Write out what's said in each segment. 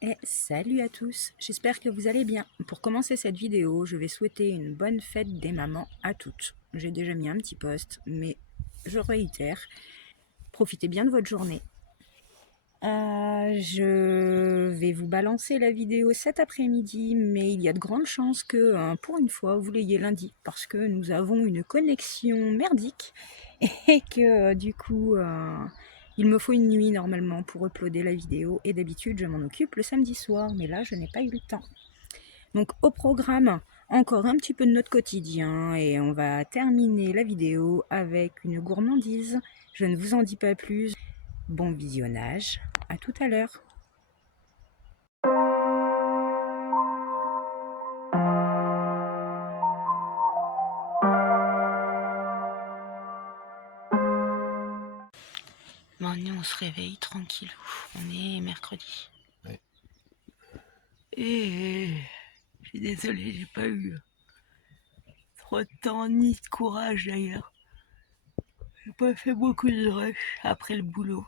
Et salut à tous, j'espère que vous allez bien. Pour commencer cette vidéo, je vais souhaiter une bonne fête des mamans à toutes. J'ai déjà mis un petit post, mais je réitère, profitez bien de votre journée. Je vais vous balancer la vidéo cet après-midi, mais il y a de grandes chances que, pour une fois, vous l'ayez lundi, parce que nous avons une connexion merdique, et que du coup, il me faut une nuit normalement pour uploader la vidéo, et d'habitude je m'en occupe le samedi soir, mais là je n'ai pas eu le temps. Donc au programme, encore un petit peu de notre quotidien, et on va terminer la vidéo avec une gourmandise. Je ne vous en dis pas plus. Bon visionnage, à tout à l'heure. Maintenant on se réveille tranquillou, on est mercredi. Ouais. Et je suis désolée, j'ai pas eu trop de temps ni de courage d'ailleurs. J'ai pas fait beaucoup de rush après le boulot.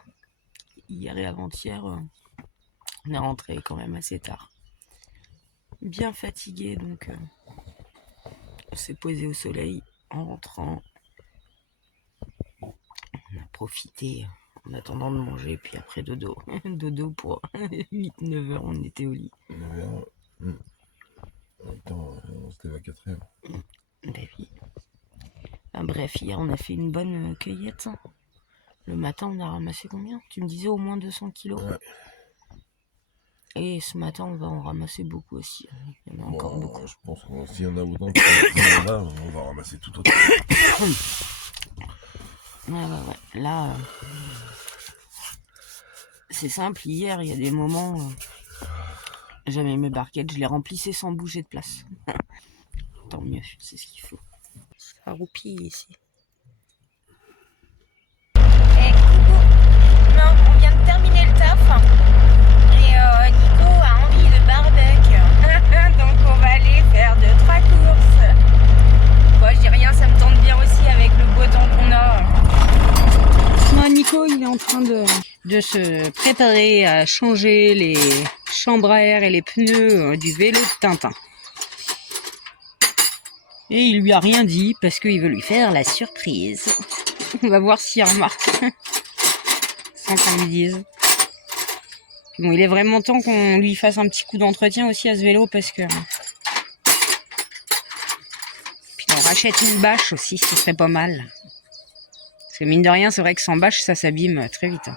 Hier et avant-hier, on est rentré quand même assez tard. Bien fatigué, donc on s'est posé au soleil en rentrant. On a profité en attendant de manger, puis après dodo. Dodo pour 8-9 heures, on était au lit. 9h. En même temps, on se lève à 4h. Ben oui. Bref, hier on a fait une bonne cueillette. Le matin, on a ramassé combien? Tu me disais au moins 200 kilos. Ouais. Et ce matin, on va en ramasser beaucoup aussi. Il y en a encore beaucoup. Je pense que s'il y en a autant que là, on va ramasser tout autant. Ouais. Là, c'est simple. Hier, il y a des moments, j'avais mes barquettes, je les remplissais sans bouger de place. Tant mieux, c'est ce qu'il faut. Ça roupille ici. Coucou. Non, on vient de terminer le taf. Et Nico a envie de barbecue. Donc on va aller faire 2-3 courses. Moi je dis rien, ça me tente bien aussi avec le beau temps qu'on a. Non, Nico il est en train de se préparer à changer les chambres à air et les pneus du vélo de Tintin. Et il lui a rien dit parce qu'il veut lui faire la surprise. On va voir s'il remarque. Sans qu'on lui dise. Bon, il est vraiment temps qu'on lui fasse un petit coup d'entretien aussi à ce vélo parce que... Puis on rachète une bâche aussi, ce serait pas mal. Parce que mine de rien, c'est vrai que sans bâche, ça s'abîme très vite.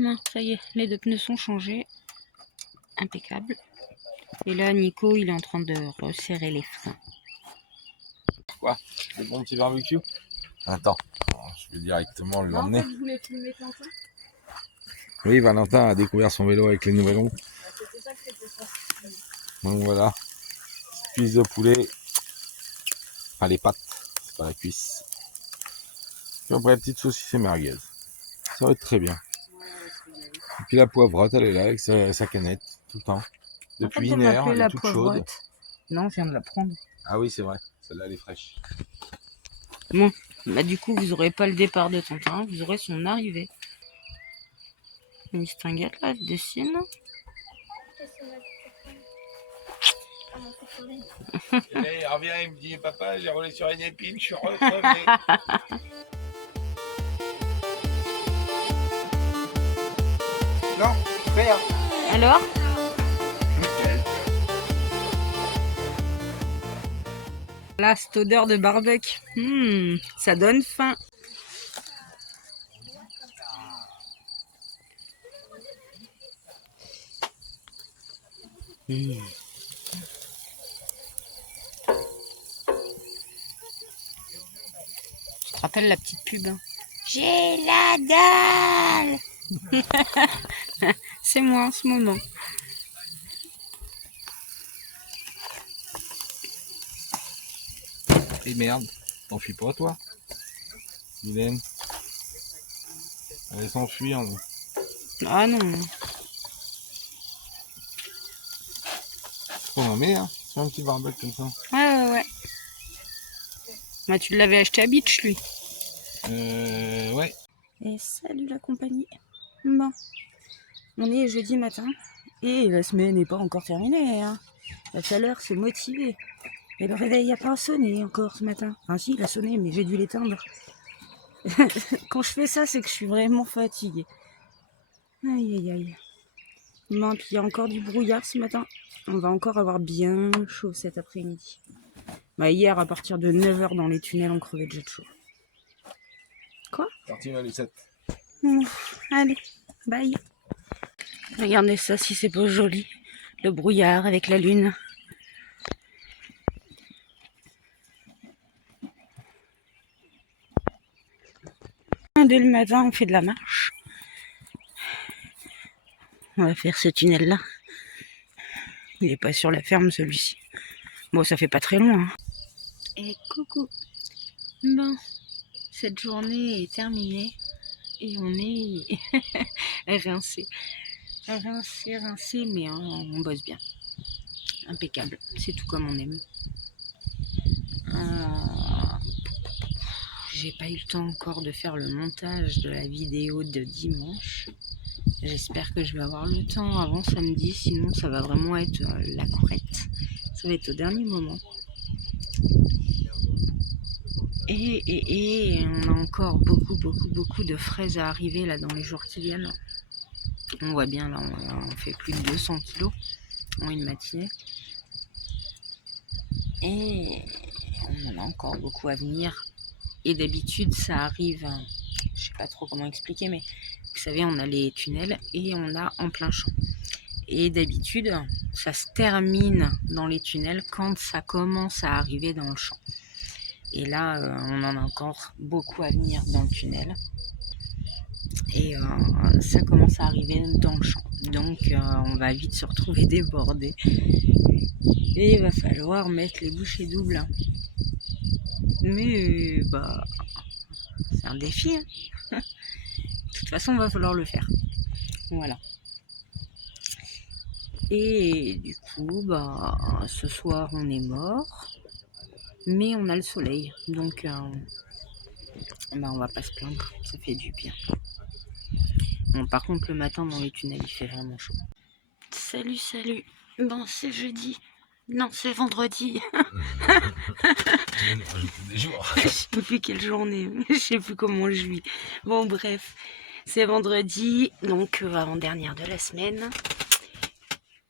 Non, ça y est, les 2 pneus sont changés. Impeccable. Et là, Nico, il est en train de resserrer les freins. Quoi? Le bon petit barbecue? Attends, je vais directement l'emmener. Je voulais filmer Quentin. Oui, Valentin a découvert son vélo avec les nouvelles roues. C'était ça que c'était ça. Donc voilà, cuisse de poulet. Enfin, les pattes, c'est pas la cuisse. Puis après, petite saucisse et merguez. Ça va être très bien. Et puis la poivrotte, elle est là avec sa canette, tout le temps. Depuis une heure, elle est toute chaude. Non, je viens de la prendre. Ah oui, c'est vrai, celle-là, elle est fraîche. Bon, bah du coup, vous aurez pas le départ de Tintin, vous aurez son arrivée. Une distinguette, là, elle dessine. Il revient, il me dit, papa, j'ai roulé sur une épine, je suis recrevé. Non, rien. Alors? Là, cette odeur de barbecue, ça donne faim. Tu te rappelles la petite pub, hein? J'ai la dalle. C'est moi en ce moment. Et merde, t'enfuis pas, toi, Mylène? Elle s'enfuit, hein. Ah non. On en met, hein, sur un petit barbecue comme ça. Ouais. Bah, tu l'avais acheté à Beach, lui. Ouais. Et salut la compagnie. Bon, on est jeudi matin et la semaine n'est pas encore terminée, hein. La chaleur s'est motivée. Et le réveil n'a pas sonné encore ce matin. Enfin si, il a sonné, mais j'ai dû l'éteindre. Quand je fais ça, c'est que je suis vraiment fatiguée. Aïe. Bon, puis il y a encore du brouillard ce matin. On va encore avoir bien chaud cet après-midi. Bah, hier, à partir de 9h dans les tunnels, on crevait déjà de chaud. Quoi? Parti, ma Lucette. Allez, bye. Regardez ça, si c'est pas joli. Le brouillard avec la lune. Dès le matin, on fait de la marche. On va faire ce tunnel-là. Il n'est pas sur la ferme, celui-ci. Bon, ça fait pas très loin, hein. Et coucou. Bon, cette journée est terminée. Et on est rincé. Rincé, mais on bosse bien. Impeccable. C'est tout comme on aime. J'ai pas eu le temps encore de faire le montage de la vidéo de dimanche. J'espère que je vais avoir le temps avant samedi, sinon ça va vraiment être la courette. Ça va être au dernier moment. Et on a encore beaucoup de fraises à arriver là dans les jours qui viennent. On voit bien là, on fait plus de 200 kilos en une matinée. Et on en a encore beaucoup à venir. Et d'habitude, ça arrive, je sais pas trop comment expliquer, mais vous savez, on a les tunnels et on a en plein champ. Et d'habitude, ça se termine dans les tunnels quand ça commence à arriver dans le champ. Et là, on en a encore beaucoup à venir dans le tunnel. Et ça commence à arriver dans le champ. Donc, on va vite se retrouver débordés. Et il va falloir mettre les bouchées doubles. Mais, c'est un défi, hein. De toute façon, il va falloir le faire. Voilà. Et du coup, ce soir, on est mort. Mais on a le soleil. Donc, on va pas se plaindre. Ça fait du bien. Bon, par contre, le matin, dans les tunnels, il fait vraiment chaud. Salut. Bon, c'est jeudi. Non, c'est vendredi. Des jours. Je sais plus quelle journée. Je sais plus comment je vis. Bon, bref. C'est vendredi, donc avant-dernière de la semaine.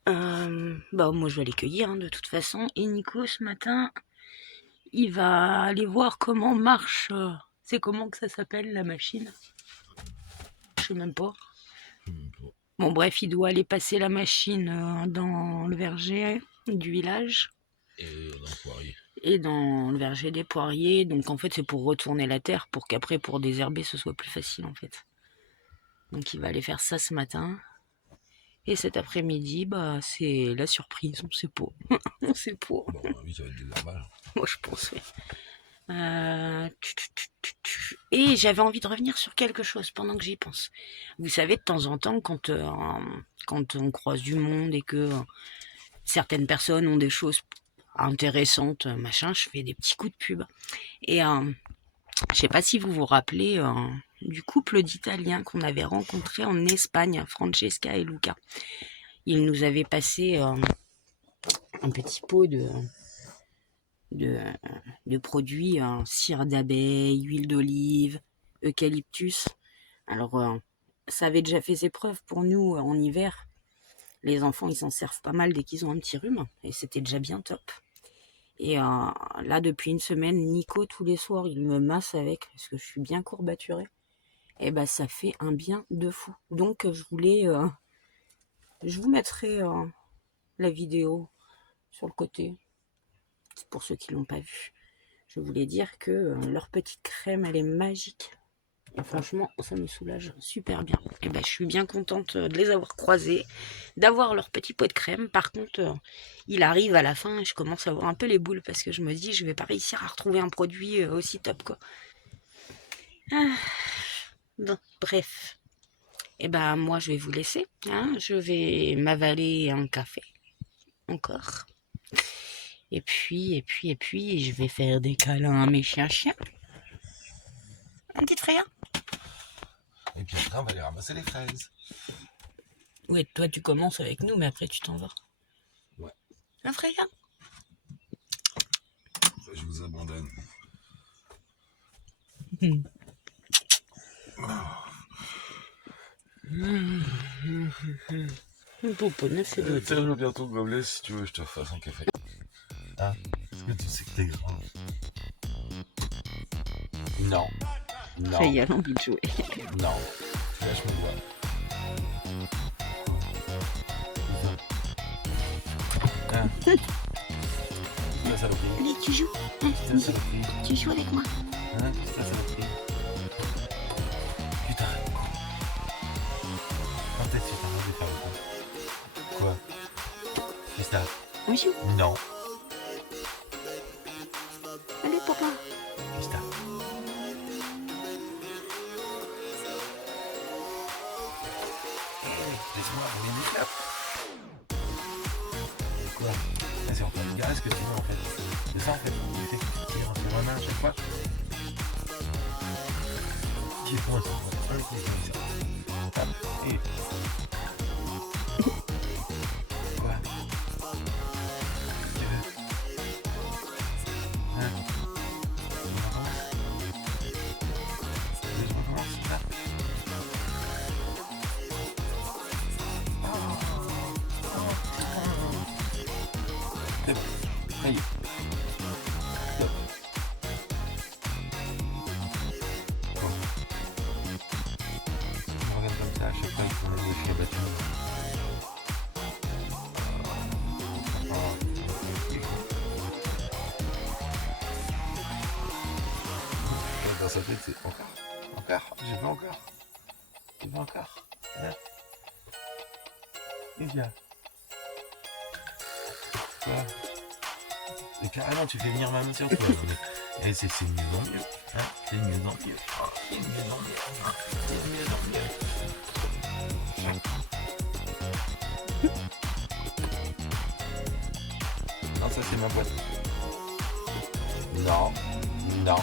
Moi je vais aller cueillir, hein, de toute façon. Et Nico ce matin, il va aller voir comment marche. C'est comment que ça s'appelle la machine? Je sais même pas. Bon bref, il doit aller passer la machine dans le verger du village. Et dans le poirier. Et dans le verger des poiriers. Donc en fait c'est pour retourner la terre pour qu'après pour désherber ce soit plus facile en fait. Donc il va aller faire ça ce matin. Et cet après-midi, bah c'est la surprise, on sait pas. On sait pas. Bon, oui, ça va être désherbage. Moi je pense, oui. Et j'avais envie de revenir sur quelque chose pendant que j'y pense. Vous savez, de temps en temps, quand on croise du monde et que certaines personnes ont des choses intéressantes, machin, je fais des petits coups de pub. Et je sais pas si vous vous rappelez du couple d'Italiens qu'on avait rencontré en Espagne, Francesca et Luca. Ils nous avaient passé un petit pot de produits, cire d'abeille, huile d'olive, eucalyptus. Alors, ça avait déjà fait ses preuves pour nous en hiver. Les enfants, ils s'en servent pas mal dès qu'ils ont un petit rhume, et c'était déjà bien top. Et là, depuis une semaine, Nico, tous les soirs, il me masse avec, parce que je suis bien courbaturée. Et ben, ça fait un bien de fou. Donc, je vous mettrai la vidéo sur le côté, pour ceux qui l'ont pas vue. Je voulais dire que leur petite crème, elle est magique. Et franchement, ça me soulage super bien. Et ben, je suis bien contente de les avoir croisés, d'avoir leur petit pot de crème. Par contre, il arrive à la fin et je commence à avoir un peu les boules parce que je me dis, je vais pas réussir à retrouver un produit aussi top, quoi. Ah, bon, bref. Et ben, moi, je vais vous laisser. Hein. Je vais m'avaler un café. Encore. Et puis, je vais faire des câlins à mes chiens. Un petit frère. Et puis après, on va aller ramasser les fraises. Ouais, toi, tu commences avec nous, mais après, tu t'en vas. Ouais. Un frère. Je vous abandonne. Pouponne, c'est de Tiens-le bientôt le gobelet si tu veux, je te fasse un café. Hein? Est-ce que tu sais que t'es grand? Non. Non. Ça y est, l'envie de jouer. Non. Tu lâches mon doigt. Hein? C'est la saloperie. Allez, tu joues. C'est la saloperie. Tu joues avec moi. Hein? C'est la saloperie. Putain. Quand est-ce que tu t'arrêtes de faire le con? Quoi? C'est ça? On joue. Non. Allez, papa. Qu'est-ce que t'as? Laisse-moi rouler mes claps. Quoi? C'est encore le gaz que tu veux en fait. C'est ça en fait. Tu fais que tu tires entre ma main à chaque fois. Qui est point ça? Qui est ça? Et... Quoi? Tu veux? Hein? On recommence? Tu veux que je recommence, c'est ça? C'est bon. Ça y est. Stop. Bon. Tu me regardes comme ça à chaque fois qu'il faut me faire battu. Dans sa tête, c'est encore. Encore. J'ai pas encore. J'ai pas encore. Là. Et viens. Quoi? Et carrément, tu fais venir ma main sur toi. Et c'est de mieux en mieux. Hein, c'est de mieux en mieux. Oh, c'est de mieux en mieux. Hein, c'est de mieux en mieux. Non, ça c'est ma boîte. Non. Non.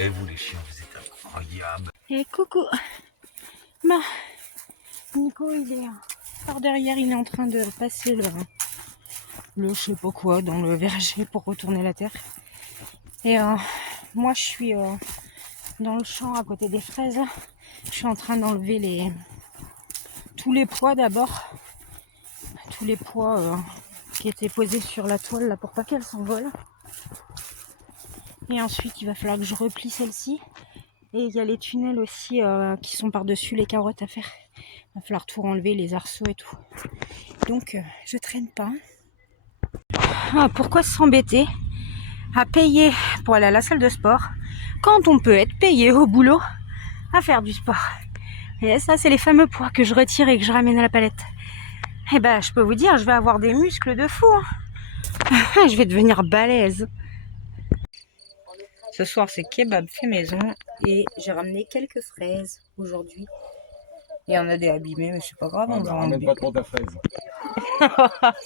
Et vous les chiens, vous êtes incroyables. Et coucou. Bah, Nico, il est par derrière, il est en train de passer le je sais pas quoi dans le verger pour retourner la terre. Et moi, je suis dans le champ à côté des fraises. Je suis en train d'enlever tous les pois d'abord. Tous les pois qui était posée sur la toile là pour pas qu'elle s'envole. Et ensuite il va falloir que je replie celle-ci. Et il y a les tunnels aussi qui sont par-dessus les carottes à faire. Il va falloir tout enlever, les arceaux et tout. Donc je traîne pas. Ah, pourquoi s'embêter à payer pour aller à la salle de sport quand on peut être payé au boulot à faire du sport? Et ça, c'est les fameux poids que je retire et que je ramène à la palette. Eh ben, je peux vous dire, je vais avoir des muscles de fou. Je vais devenir balèze. Ce soir, c'est kebab fait maison et j'ai ramené quelques fraises aujourd'hui. Il y en a des abîmées, mais c'est pas grave. On va ramène pas trop ta fraise.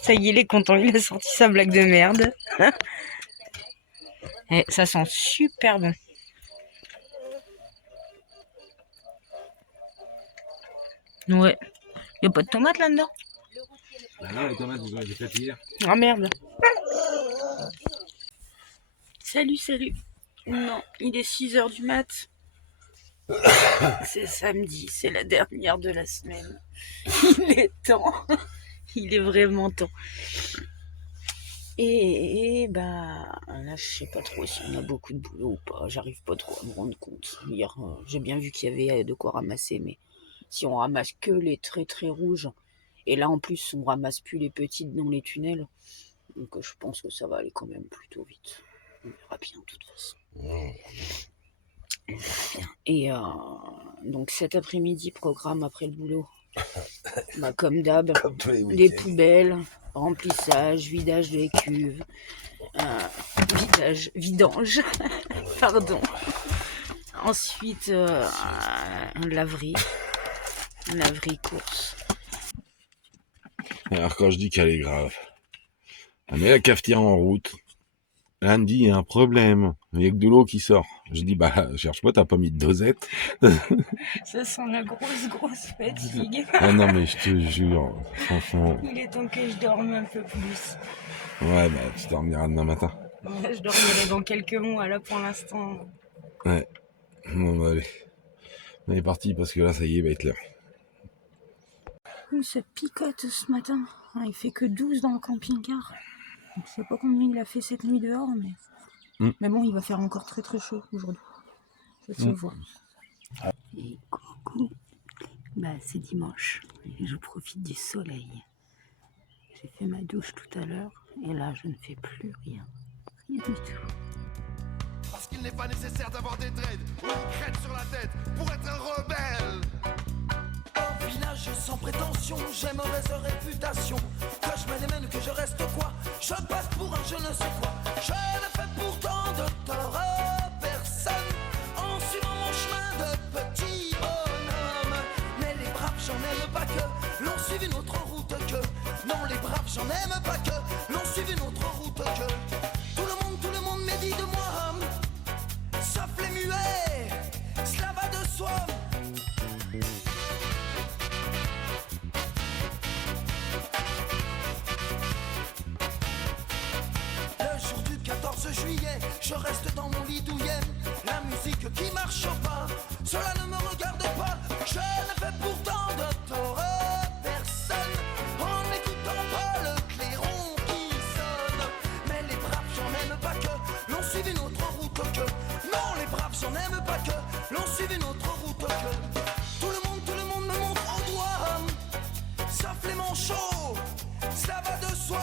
Ça y est, il est content, il a sorti sa blague de merde. Et ça sent super bon. Ouais. Il n'y a pas de tomates là-dedans? Ah non, les tomates, vous en avez fait hier. Ah merde. Salut. Non, il est 6h du mat. C'est samedi, c'est la dernière de la semaine. Il est temps. Il est vraiment temps. Et bah là je sais pas trop si on a beaucoup de boulot ou pas, j'arrive pas trop à me rendre compte. Hier j'ai bien vu qu'il y avait de quoi ramasser, mais si on ramasse que les très très rouges, et là en plus on ramasse plus les petites dans les tunnels, donc je pense que ça va aller quand même plutôt vite. On verra bien de toute façon. On verra bien. Et donc cet après-midi, programme après le boulot. Bah, comme d'hab, les poubelles, remplissage, vidage des cuves, vidange, pardon. Ensuite, laverie course. Alors quand je dis qu'elle est grave, elle met la cafetière en route. Là, elle me dit, il y a un problème, il n'y a que de l'eau qui sort. Je dis, bah, cherche pas, t'as pas mis de dosette. Ça sent la grosse fatigue. Ah non, mais je te jure, franchement. Il est temps que je dorme un peu plus. Ouais, bah, tu dormiras demain matin. Je dormirai dans quelques mois, là, pour l'instant. Ouais. Bon, bah, allez. On est parti, parce que là, ça y est, il va être l'heure. Ça picote ce matin. Il fait que 12 dans le camping-car. Je sais pas combien il a fait cette nuit dehors, mais bon, il va faire encore très très chaud aujourd'hui. Ça se voit. Et coucou, bah c'est dimanche et je profite du soleil. J'ai fait ma douche tout à l'heure et là je ne fais plus rien du tout. Parce qu'il n'est pas nécessaire d'avoir des dreads ou une crête sur la tête pour être un rebelle. Au village sans prétention, j'ai mauvaise réputation. Que je me démène, que je reste quoi, je passe pour un je ne sais quoi. Je ne fais pourtant de tort à personne en suivant mon chemin de petit bonhomme. Mais les braves, j'en aime pas que l'on suive une autre route que. Non, les braves, j'en aime pas que l'on suive une autre route que. Tout le monde médit de moi, sauf les muets, cela va de soi. Le jour du 14 juillet, je reste dans mon lit douillet. La musique qui marche au pas, cela ne me regarde pas. Je ne fais pourtant de tort à personne en n'écoutant pas le clairon qui sonne. Mais les braves, j'en aime pas que l'on suive une autre route que. Non, les braves, j'en aime pas que l'on suive une autre route que. Tout le monde me montre au doigt, sauf les manchots, cela va de soi.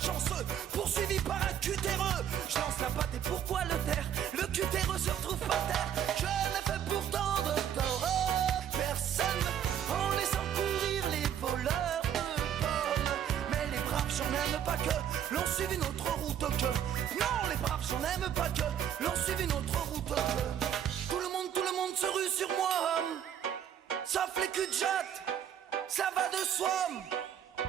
Chanceux, poursuivi par un cutéreux. Je lance la patte et pourquoi le taire? Le cutéreux se retrouve par terre. Je ne fais pourtant de tort à personne en laissant courir les voleurs de pommes. Mais les braves, j'en aime pas que l'on suive une autre route que. Non, les braves, j'en aime pas que l'on suive une autre route que. Tout le monde se rue sur moi, sauf les cul de jatte, ça va de soi.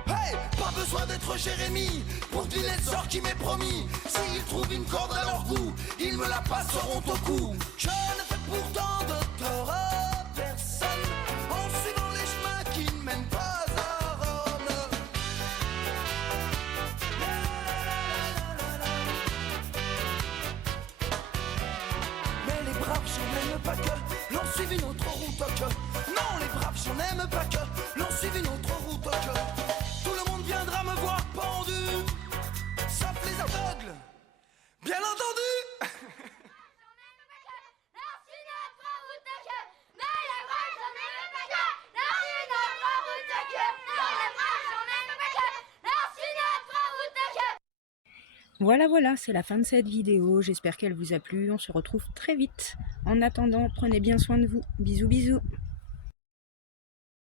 Hey, pas besoin d'être Jérémie pour deviner le sort qui m'est promis. S'ils trouvent une corde à leur goût, ils me la passeront au cou. Je ne fais pourtant de tort à personne en suivant les chemins qui ne mènent pas à Rome. Voilà, voilà, c'est la fin de cette vidéo. J'espère qu'elle vous a plu. On se retrouve très vite. En attendant, prenez bien soin de vous. Bisous, bisous.